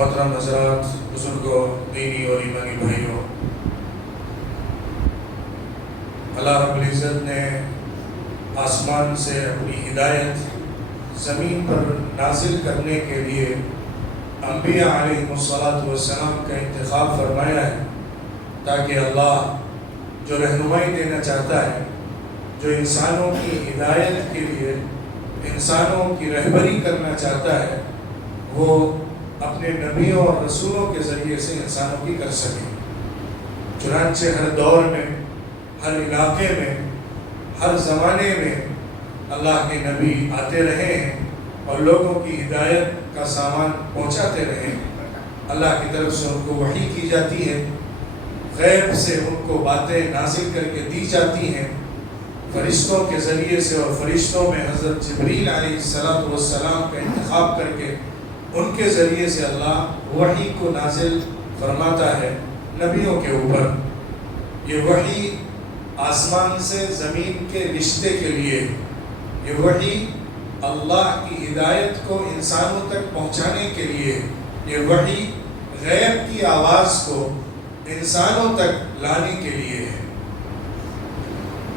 محترم حضرات، بزرگوں، دینی اور ایمانی بھائیوں، اللہ رب العزت نے آسمان سے اپنی ہدایت زمین پر نازل کرنے کے لیے انبیاء علیہ السلام کا انتخاب فرمایا ہے، تاکہ اللہ جو رہنمائی دینا چاہتا ہے، جو انسانوں کی ہدایت کے لیے انسانوں کی رہبری کرنا چاہتا ہے، وہ اپنے نبیوں اور رسولوں کے ذریعے سے انسانوں کی کر سکے۔ چنانچہ ہر دور میں، ہر علاقے میں، ہر زمانے میں اللہ کے نبی آتے رہے ہیں اور لوگوں کی ہدایت کا سامان پہنچاتے رہے ہیں۔ اللہ کی طرف سے ان کو وحی کی جاتی ہے، غیب سے ان کو باتیں نازل کر کے دی جاتی ہیں، فرشتوں کے ذریعے سے، اور فرشتوں میں حضرت جبریل علیہ السلام کا انتخاب کر کے ان کے ذریعے سے اللہ وحی کو نازل فرماتا ہے نبیوں کے اوپر۔ یہ وحی آسمان سے زمین کے رشتے کے لیے، یہ وحی اللہ کی ہدایت کو انسانوں تک پہنچانے کے لیے، یہ وحی غیب کی آواز کو انسانوں تک لانے کے لیے ہے۔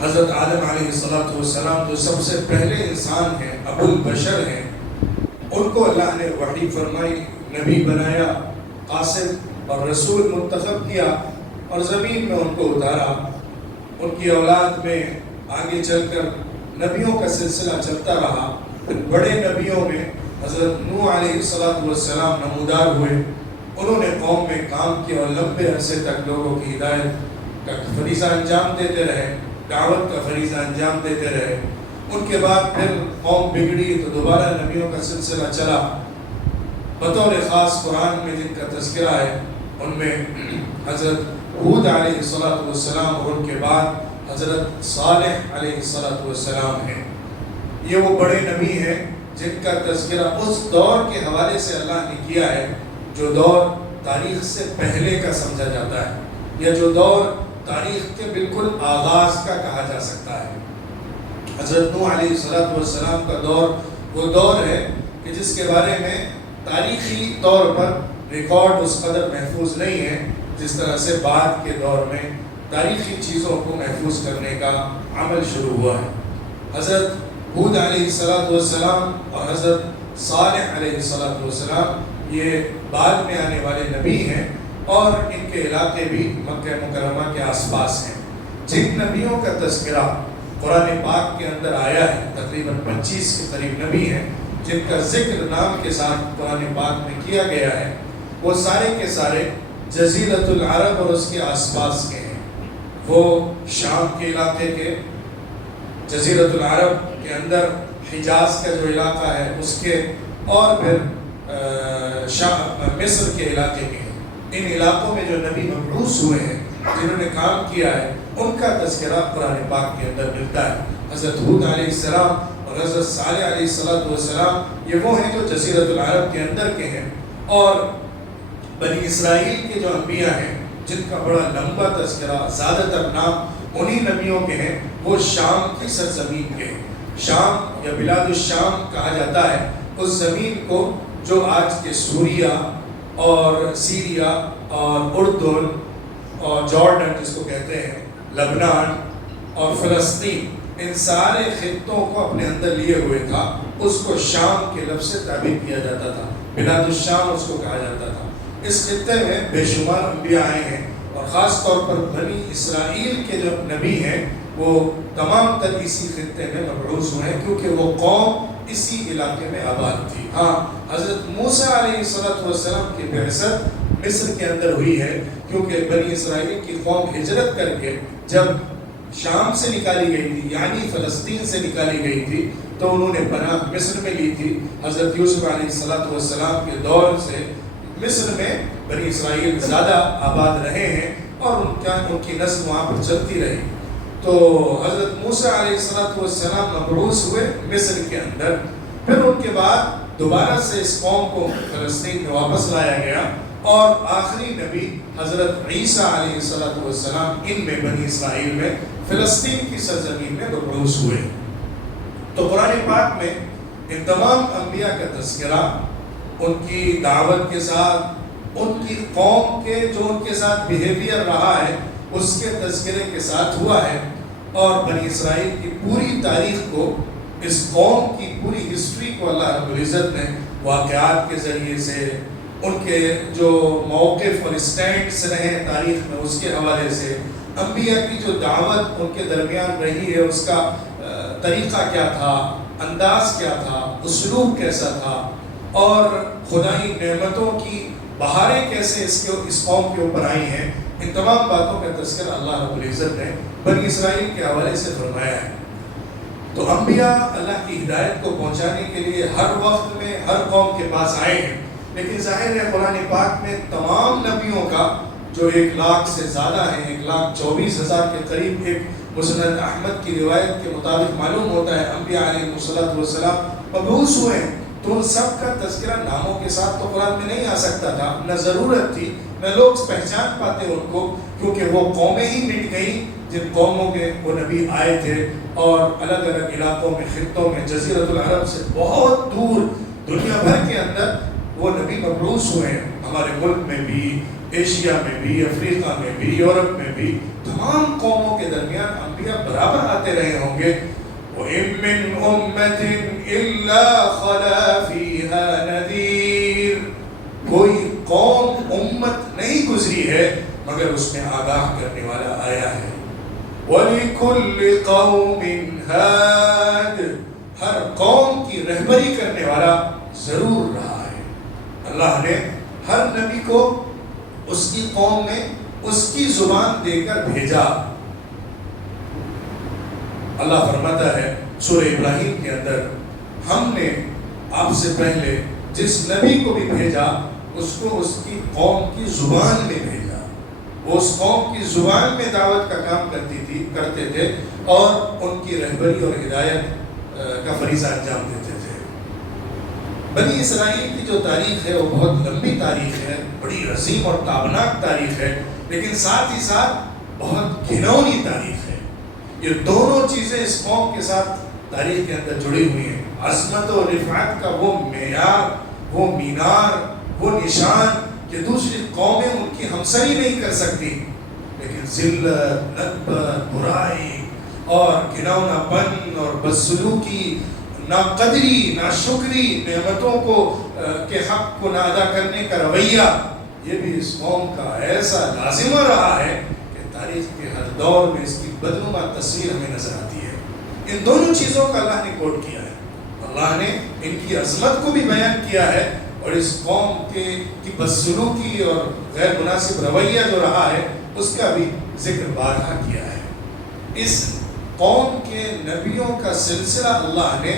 حضرت آدم علیہ السلام جو سب سے پہلے انسان ہیں، ابو البشر ہیں، ان کو اللہ نے وحی فرمائی، نبی بنایا، قاصد اور رسول منتخب کیا اور زمین میں ان کو اتارا۔ ان کی اولاد میں آگے چل کر نبیوں کا سلسلہ چلتا رہا۔ پھر بڑے نبیوں میں حضرت نوح علیہ السلام نمودار ہوئے۔ انہوں نے قوم میں کام کیا اور لمبے عرصے تک لوگوں کی ہدایت کا فریضہ انجام دیتے رہے، دعوت کا فریضہ انجام دیتے رہے۔ ان کے بعد پھر قوم بگڑی تو دوبارہ نبیوں کا سلسلہ چلا۔ بطور خاص قرآن میں جن کا تذکرہ ہے ان میں حضرت ہود علیہ السلام اور ان کے بعد حضرت صالح علیہ السلام ہیں۔ یہ وہ بڑے نبی ہیں جن کا تذکرہ اس دور کے حوالے سے اللہ نے کیا ہے جو دور تاریخ سے پہلے کا سمجھا جاتا ہے، یا جو دور تاریخ کے بالکل آغاز کا کہا جا سکتا ہے۔ حضرت نوح علیہ السلام کا دور وہ دور ہے کہ جس کے بارے میں تاریخی طور پر ریکارڈ اس قدر محفوظ نہیں ہے جس طرح سے بعد کے دور میں تاریخی چیزوں کو محفوظ کرنے کا عمل شروع ہوا ہے۔ حضرت ہود علیہ السلام اور حضرت صالح علیہ السلام یہ بعد میں آنے والے نبی ہیں، اور ان کے علاقے بھی مکہ مکرمہ کے آس پاس ہیں۔ جن نبیوں کا تذکرہ قرآن پاک کے اندر آیا ہے، تقریباً 25 کے قریب نبی ہیں جن کا ذکر نام کے ساتھ قرآن پاک میں کیا گیا ہے، وہ سارے کے سارے جزیرۃ العرب اور اس کے آس پاس کے ہیں۔ وہ شام کے علاقے کے، جزیرۃ العرب کے اندر حجاز کا جو علاقہ ہے اس کے، اور پھر مصر کے علاقے کے ہیں۔ ان علاقوں میں جو نبی مبعوث ہوئے ہیں، جنہوں نے کام کیا ہے، ان کا تذکرہ قرآن پاک کے اندر ملتا ہے۔ حضرت ہود علیہ السلام اور حضرت صالح علیہ السلام یہ وہ ہیں جو جزیرۃ العرب کے اندر کے ہیں، اور بنی اسرائیل کے جو انبیاء ہیں جن کا بڑا لمبا تذکرہ، زیادہ تر نام انہی نبیوں کے ہیں، وہ شام کی سرزمین کے ہیں۔ شام یا بلاد الشام کہا جاتا ہے اس زمین کو جو آج کے سوریہ اور سیریا اور اردن اور جارڈن جس کو کہتے ہیں، لبنان اور فلسطین، ان سارے خطوں کو اپنے اندر لیے ہوئے تھا۔ اس کو شام کے لفظ سے تعبیر کیا جاتا تھا، بلاد الشام اس کو کہا جاتا تھا۔ اس خطے میں بے شمار انبیاء آئے ہیں، اور خاص طور پر بنی اسرائیل کے جو نبی ہیں وہ تمام تر اسی خطے میں مبعوث ہوئے ہیں، کیونکہ وہ قوم اسی علاقے میں آباد تھی۔ ہاں، حضرت موسیٰ علیہ السلام کی بعثت مصر کے اندر ہوئی ہے، کیونکہ بنی اسرائیل کی قوم ہجرت کر کے جب شام سے نکالی گئی تھی، یعنی فلسطین سے نکالی گئی تھی، تو انہوں نے پناہ مصر میں لی تھی۔ حضرت یوسف علیہ السلام کے دور سے مصر میں بنی اسرائیل زیادہ آباد رہے ہیں، اور ان کی نسل وہاں پر چلتی رہی۔ تو حضرت موسیٰ علیہ السلام مبعوث ہوئے مصر کے اندر، پھر ان کے بعد دوبارہ سے اس قوم کو فلسطین میں واپس لایا گیا، اور آخری نبی حضرت عیسیٰ علیہ السلام ان میں بنی اسرائیل میں فلسطین کی سرزمین میں مبعوث ہوئے۔ تو قرآن پاک میں ان تمام انبیاء کا تذکرہ ان کی دعوت کے ساتھ، ان کی قوم کے جو ان کے ساتھ بیہیویئر رہا ہے اس کے تذکرے کے ساتھ ہوا ہے، اور بنی اسرائیل کی پوری تاریخ کو، اس قوم کی پوری ہسٹری کو اللہ رب العزت نے واقعات کے ذریعے سے، ان کے جو موقف اور اسٹینڈس رہے تاریخ میں اس کے حوالے سے، انبیاء کی جو دعوت ان کے درمیان رہی ہے اس کا طریقہ کیا تھا، انداز کیا تھا، اسلوب کیسا تھا، اور خدائی نعمتوں کی بہاریں کیسے اس قوم کے اوپر آئی ہیں، ان تمام باتوں کا تذکرہ اللہ رب العزت نے بنی اسرائیل کے حوالے سے فرمایا ہے۔ تو انبیاء اللہ کی ہدایت کو پہنچانے کے لیے ہر وقت میں ہر قوم کے پاس آئے ہیں، لیکن ظاہر ہے قرآن پاک میں تمام نبیوں کا جو 1,00,000 سے زیادہ ہیں، 1,24,000 کے قریب ایک مسند احمد کی روایت کے مطابق معلوم ہوتا ہے انبیاء علیہ السلام مبعوث ہوئے ہیں، تو ان سب کا تذکرہ ناموں کے ساتھ تو قرآن میں نہیں آ سکتا تھا، نہ ضرورت تھی، نہ لوگ پہچان پاتے ان کو، کیونکہ وہ قومیں ہی مٹ گئیں جن قوموں کے وہ نبی آئے تھے، اور الگ الگ علاقوں میں، خطوں میں، جزیرۃ العرب سے بہت دور دنیا بھر کے اندر وہ نبی مبعوث ہوئے ہیں، ہمارے ملک میں بھی، ایشیا میں بھی، افریقہ میں بھی، یورپ میں بھی، تمام قوموں کے درمیان انبیاء برابر آتے رہے ہوں گے۔ وَإِن مِّنْ أُمَّةٍ إِلَّا خَلَا فِيهَا نَذِيرٌ، کوئی قوم امت نہیں گزری ہے مگر اس میں آگاہ کرنے والا آیا ہے۔ وَلِكُلِّ قَوْمٍ هَادٍ، ہر قوم کی رہبری کرنے والا ضرور رہا ہے۔ اللہ نے ہر نبی کو اس کی قوم میں اس کی زبان دے کر بھیجا۔ اللہ فرماتا ہے سورہ ابراہیم کے اندر، ہم نے آپ سے پہلے جس نبی کو بھی بھیجا اس کو اس کی قوم کی زبان میں بھیجا، وہ اس قوم کی زبان میں دعوت کا کام کرتے تھے اور ان کی رہبری اور ہدایت کا فریضہ انجام دیتے تھے۔ بنی اسرائیل کی جو تاریخ ہے وہ بہت لمبی تاریخ ہے، بڑی عظیم اور تابناک تاریخ ہے، لیکن ساتھ ہی ساتھ بہت گھناؤنی تاریخ ہے۔ یہ دونوں چیزیں اس قوم کے ساتھ تاریخ کے اندر جڑی ہوئی ہیں، عظمت و رفعت کا وہ معیار، وہ مینار، وہ نشان کہ دوسری قومیں ان کی ہمسری نہیں کر سکتی، لیکن ذلت، نکبت، برائی اور گھناؤنا پن اور بدسلوکی، ناقدری، ناشکری، نعمتوں کو کے حق کو نہ ادا کرنے کا رویہ، یہ بھی اس قوم کا ایسا لازمہ رہا ہے کہ تاریخ کے ہر دور میں اس کی بدنما تصویر ہمیں نظر آتی ہے۔ ان دونوں چیزوں کا اللہ نے کوٹ کیا ہے، اللہ نے ان کی عظمت کو بھی بیان کیا ہے، اور اس قوم کی بدسلوکی اور غیر مناسب رویہ جو رہا ہے اس کا بھی ذکر بارہا کیا ہے۔ اس قوم کے نبیوں کا سلسلہ اللہ نے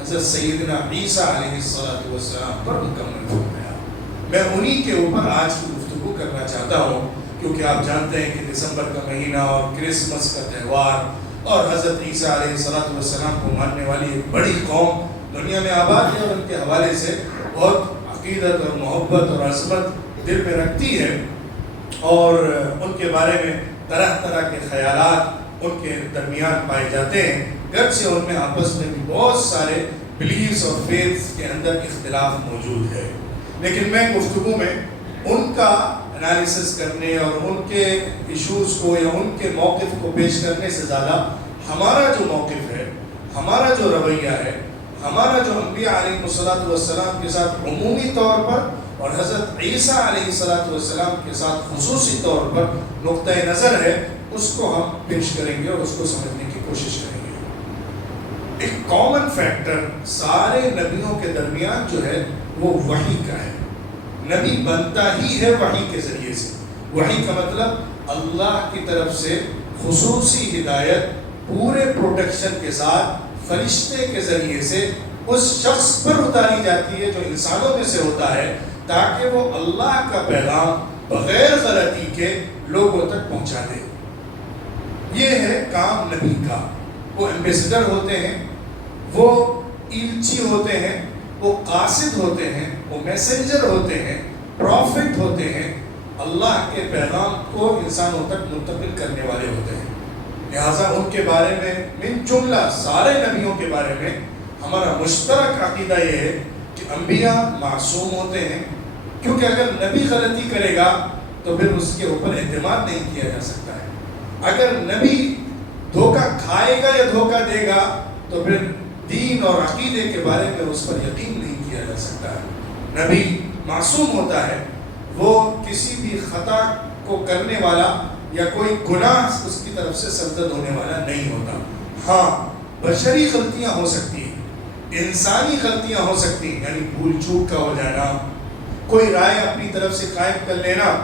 حضرت سیدنا عیسیٰ علیہ السلام پر مکمل فرمایا۔ میں انہی کے اوپر آج کی گفتگو کرنا چاہتا ہوں، کیونکہ آپ جانتے ہیں کہ دسمبر کا مہینہ اور کرسمس کا تہوار اور حضرت عیسیٰ علیہ السلام کو ماننے والی ایک بڑی قوم دنیا میں آباد ہے، اور ان کے حوالے سے بہت عقیدت اور محبت اور عظمت دل میں رکھتی ہے، اور ان کے بارے میں طرح طرح کے خیالات ان کے درمیان پائے جاتے ہیں، گرچہ ان میں آپس میں بھی بہت سارے بلیفز اور فیتھس کے اندر اختلاف موجود ہے، لیکن میں گفتگو میں ان کا انالیسس کرنے اور ان کے ایشوز کو یا ان کے موقف کو پیش کرنے سے زیادہ ہمارا جو موقف ہے، ہمارا جو رویہ ہے، ہمارا جو انبیاء علیہ السلام کے ساتھ عمومی طور پر اور حضرت عیسیٰ علیہ السلام کے ساتھ خصوصی طور پر نقطۂ نظر ہے، اس کو ہم پیش کریں گے اور اس کو سمجھنے کی کوشش کریں گے۔ ایک کامن فیکٹر سارے نبیوں کے درمیان جو ہے وہ وحی کا ہے۔ نبی بنتا ہی ہے وحی کے ذریعے سے۔ وحی کا مطلب اللہ کی طرف سے خصوصی ہدایت پورے پروٹیکشن کے ساتھ فرشتے کے ذریعے سے اس شخص پر اتاری جاتی ہے جو انسانوں میں سے ہوتا ہے، تاکہ وہ اللہ کا پیغام بغیر غلطی کے لوگوں تک پہنچا دے۔ یہ ہے کام نبی کا۔ وہ ایمبیسڈر ہوتے ہیں، وہ ایلچی ہوتے ہیں، وہ قاصد ہوتے ہیں، وہ میسنجر ہوتے ہیں، پروفٹ ہوتے ہیں، اللہ کے پیغام کو انسانوں تک منتقل کرنے والے ہوتے ہیں۔ لہٰذا ان کے بارے میں من جملہ سارے نبیوں کے بارے میں ہمارا مشترک عقیدہ یہ ہے کہ انبیاء معصوم ہوتے ہیں، کیونکہ اگر نبی غلطی کرے گا تو پھر اس کے اوپر اعتماد نہیں کیا جا سکتا ہے۔ اگر نبی دھوکہ کھائے گا یا دھوکہ دے گا تو پھر دین اور عقیدے کے بارے میں اس پر یقین نہیں کیا جا سکتا ہے۔ نبی معصوم ہوتا ہے، وہ کسی بھی خطا کو کرنے والا یا کوئی گناہ اس کی طرف سے سرزد ہونے والا نہیں ہوتا۔ ہاں، بشری غلطیاں ہو سکتی ہیں، انسانی غلطیاں ہو سکتی ہیں، یعنی بھول چوک کا ہو جانا، کوئی رائے اپنی طرف سے قائم کر لینا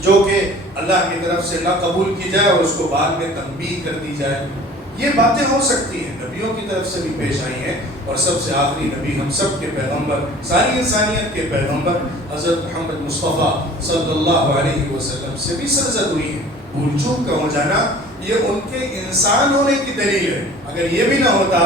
جو کہ اللہ کی طرف سے نہ قبول کی جائے اور اس کو بعد میں تنبیہ کر دی جائے، یہ باتیں ہو سکتی ہیں، نبیوں کی طرف سے بھی پیش آئی ہیں۔ اور سب سے آخری نبی، ہم سب کے پیغمبر، ساری انسانیت کے پیغمبر حضرت محمد مصطفیٰ صلی اللہ علیہ وسلم سے بھی سرزد ہوئی ہے۔ بھول چوک کا ہو جانا یہ ان کے انسان ہونے کی دلیل ہے۔ اگر یہ بھی نہ ہوتا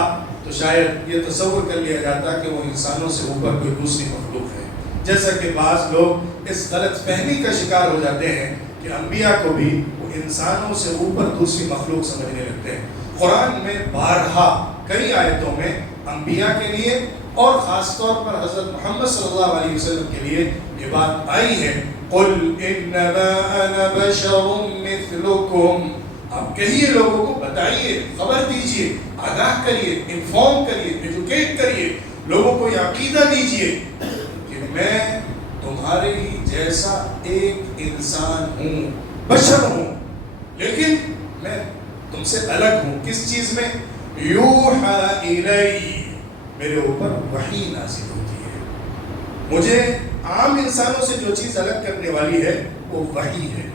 تو شاید یہ تصور کر لیا جاتا کہ وہ انسانوں سے اوپر کوئی دوسری مخلوق ہے، جیسا کہ بعض لوگ اس غلط فہمی کا شکار ہو جاتے ہیں کہ انبیاء کو بھی وہ انسانوں سے اوپر دوسری مخلوق سمجھنے لگتے ہیں۔ قرآن میں بارہا کئی آیتوں میں انبیاء کے لیے اور خاص طور پر حضرت محمد صلی اللہ علیہ وسلم کے لیے یہ بات آئی ہے، قُلْ إِنَّمَا أَنَا بَشَرٌ مِثْلُكُمْ، آپ کہیے، لوگوں کو بتائیے، خبر دیجئے، آگاہ کریے، انفارم کریے، ایجوکیٹ کریے، لوگوں کو یہ عقیدہ دیجئے کہ میں تمہارے ہی جیسا ایک انسان ہوں، بشر ہوں، لیکن میں تم سے الگ ہوں۔ کس چیز میں؟ یوحا الی، میرے اوپر وحی نازل ہوتی ہے، مجھے عام انسانوں سے جو چیز الگ کرنے والی ہے وہ وحی ہے۔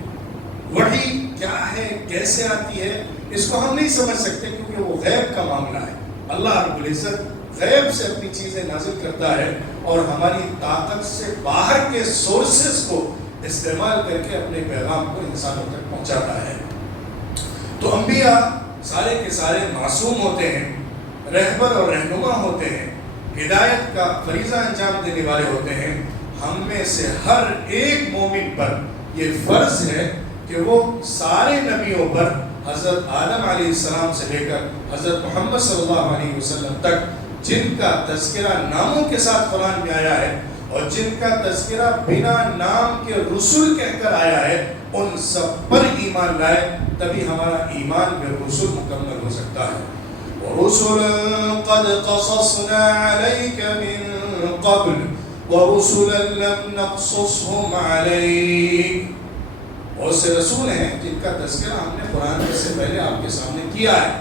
وحی کیا ہے، کیسے آتی ہے، اس کو ہم نہیں سمجھ سکتے کیونکہ وہ غیب کا معاملہ ہے۔ اللہ رب العزت غیب سے اپنی چیزیں نازل کرتا ہے اور ہماری طاقت سے باہر کے سورسز کو استعمال کر کے اپنے پیغام کو انسانوں تک پہنچاتا ہے۔ تو انبیاء سارے کے سارے معصوم ہوتے ہیں، رہبر اور رہنما ہوتے ہیں، ہدایت کا فریضہ انجام دینے والے ہوتے ہیں۔ ہم میں سے ہر ایک مومن پر یہ فرض ہے کہ وہ سارے نبیوں پر حضرت آدم علیہ السلام سے لے کر حضرت محمد صلی اللہ علیہ وسلم تک، جن کا تذکرہ ناموں کے ساتھ قرآن میں آیا ہے اور جن کا تذکرہ بنا نام کے رسول کہہ کر آیا ہے، ان سب پر ایمان لائے، تبھی ہمارا ایمان بالرسول مکمل ہو سکتا ہے۔ وَرُسُلًا قَدْ قَصَصْنَا عَلَيْكَ مِن قَبْلُ وَرُسُلًا لَمْ نَقْصُصْهُمْ عَلَيْكَ، بہت سے رسول ہیں جن کا تذکرہ ہم نے قرآن میں سے پہلے آپ کے سامنے کیا ہے،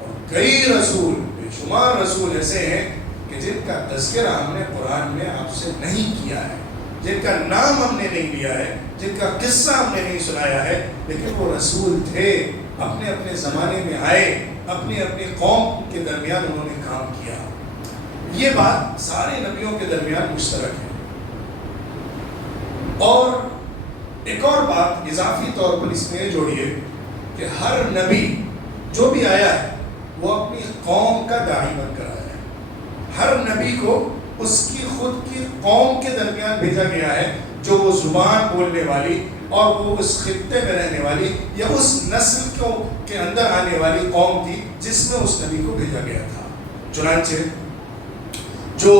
اور کئی رسول، بے شمار رسول ایسے ہیں کہ جن کا تذکرہ ہم نے قرآن میں آپ سے نہیں کیا ہے، جن کا نام ہم نے نہیں لیا ہے، جن کا قصہ ہم نے نہیں سنایا ہے، لیکن وہ رسول تھے، اپنے اپنے زمانے میں آئے، اپنی اپنی قوم کے درمیان انہوں نے کام کیا۔ یہ بات سارے نبیوں کے درمیان مشترک ہے۔ اور ایک اور بات اضافی طور پر اس میں جوڑیے کہ ہر نبی جو بھی آیا ہے وہ اپنی قوم کا داعی بن کر آیا ہے۔ ہر نبی کو اس کی خود کی قوم کے درمیان بھیجا گیا ہے، جو وہ زبان بولنے والی اور وہ اس خطے میں رہنے والی یا اس نسل کے اندر آنے والی قوم تھی جس میں اس نبی کو بھیجا گیا تھا۔ چنانچہ جو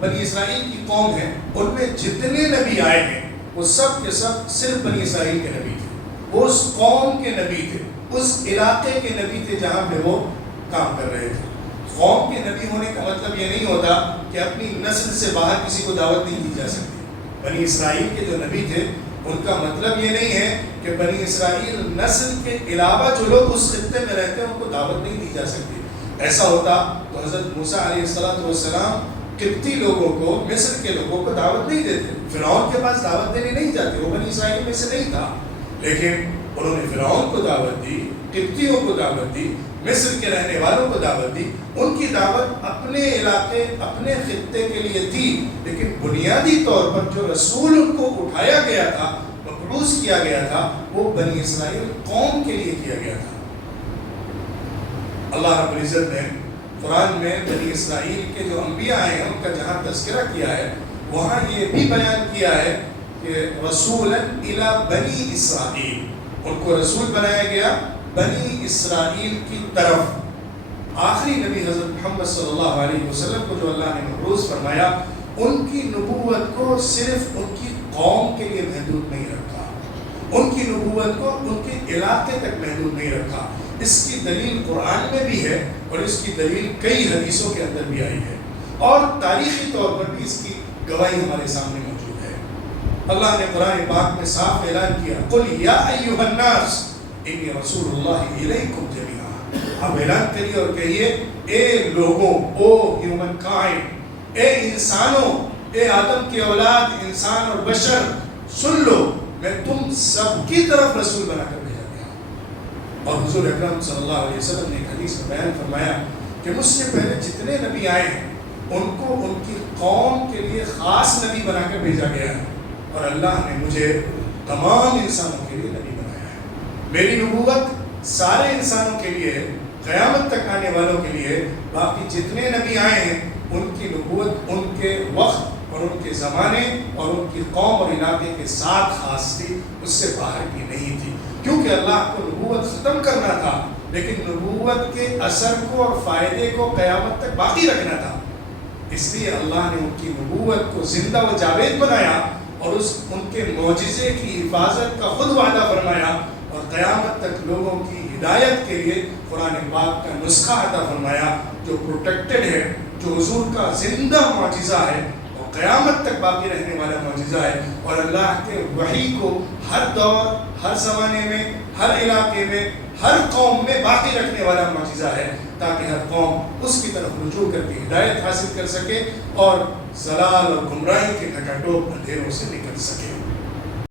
بنی اسرائیل کی قوم ہے، ان میں جتنے نبی آئے ہیں وہ سب کے سب صرف بنی اسرائیل کے نبی تھے، وہ اس قوم کے نبی تھے، اس علاقے کے نبی تھے جہاں پہ وہ کام کر رہے تھے۔ قوم کے نبی ہونے کا مطلب یہ نہیں ہوتا کہ اپنی نسل سے باہر کسی کو دعوت نہیں دی جا سکتی۔ بنی اسرائیل کے جو نبی تھے ان کا مطلب یہ نہیں ہے کہ بنی اسرائیل نسل کے علاوہ جو لوگ اس خطے میں رہتے ہیں ان کو دعوت نہیں دی جا سکتی۔ ایسا ہوتا تو حضرت موسیٰ علیہ السلام قبطی لوگوں کو، مصر کے لوگوں کو دعوت نہیں دیتے، فرعون کے پاس دعوت دینے نہیں جاتے، وہ بنی اسرائیل میں سے نہیں تھا، لیکن انہوں نے فرعون کو دعوت دی، قبطیوں کو دعوت دی، مصر کے رہنے والوں کو دعوت دی۔ ان کی دعوت اپنے علاقے، اپنے خطے کے لیے تھی، لیکن بنیادی طور پر جو رسول ان کو اٹھایا گیا تھا، مبعوث کیا گیا تھا، وہ بنی اسرائیل قوم کے لیے کیا گیا تھا۔ اللہ رب العزت نے قرآن میں بنی اسرائیل کے جو انبیاء آئے ہیں ان کا جہاں تذکرہ کیا ہے، وہاں یہ بھی بیان کیا ہے کہ رسولا الی بنی اسرائیل، ان کو رسول بنایا گیا بنی اسرائیل کی طرف۔ آخری نبی حضرت محمد صلی اللہ علیہ وسلم کو جو اللہ نے مبعوث فرمایا، ان کی نبوت کو صرف ان کی قوم کے لیے محدود نہیں رکھا، ان کی نبوت کو ان کے علاقے تک محدود نہیں رکھا۔ اس کی دلیل قرآن میں بھی ہے اور اس کی دلیل کئی حدیثوں کے اندر بھی آئی ہے، اور تاریخی طور پر بھی اس کی گواہی ہمارے سامنے موجود ہے۔ اللہ نے قرآن پاک میں صاف اعلان کیا، قل یا ایھا الناس انی رسول اللہ الیکم جمیعا۔ اب اعلان کریے اور کہیے، اے لوگوں، او ہیومن کائنڈ، اے انسانوں، اے آدم کی اولاد، انسان اور بشر، سن لو، میں تم سب کی طرف رسول بنا کر بھیجا گیا۔ اور حضور اکرم صلی اللہ علیہ وسلم نے ایک حدیث میں بیان فرمایا کہ مجھ سے پہلے جتنے نبی آئے ہیں ان کو ان کی قوم کے لیے خاص نبی بنا کر بھیجا گیا ہے، اور اللہ نے مجھے تمام انسانوں کے لیے نبی بنایا ہے۔ میری نبوت سارے انسانوں کے لیے ہے، قیامت تک آنے والوں کے لیے۔ باقی جتنے نبی آئے ہیں ان کی نبوت ان کے وقت اور ان کے زمانے اور ان کی قوم اور علاقے کے ساتھ خاص تھی، اس سے باہر کی نہیں تھی، کیونکہ اللہ کو نبوت ختم کرنا تھا، لیکن نبوت کے اثر کو اور فائدے کو قیامت تک باقی رکھنا تھا۔ اس لیے اللہ نے ان کی نبوت کو زندہ و جاوید بنایا اور ان کے معجزے کی حفاظت کا خود وعدہ فرمایا، اور قیامت تک لوگوں کی ہدایت کے لیے قرآن پاک کا نسخہ عطا فرمایا جو پروٹیکٹڈ ہے، جو حضور کا زندہ معجزہ ہے اور قیامت تک باقی رہنے والا معجزہ ہے، اور اللہ کے وحی کو ہر دور، ہر زمانے میں، ہر علاقے میں، ہر قوم میں باقی رکھنے والا معجزہ ہے، تاکہ ہر قوم اس کی طرف رجوع کر کے ہدایت حاصل کر سکے اور ضلال اور گمراہی کے گھٹا ٹوپ اندھیروں سے نکل سکے۔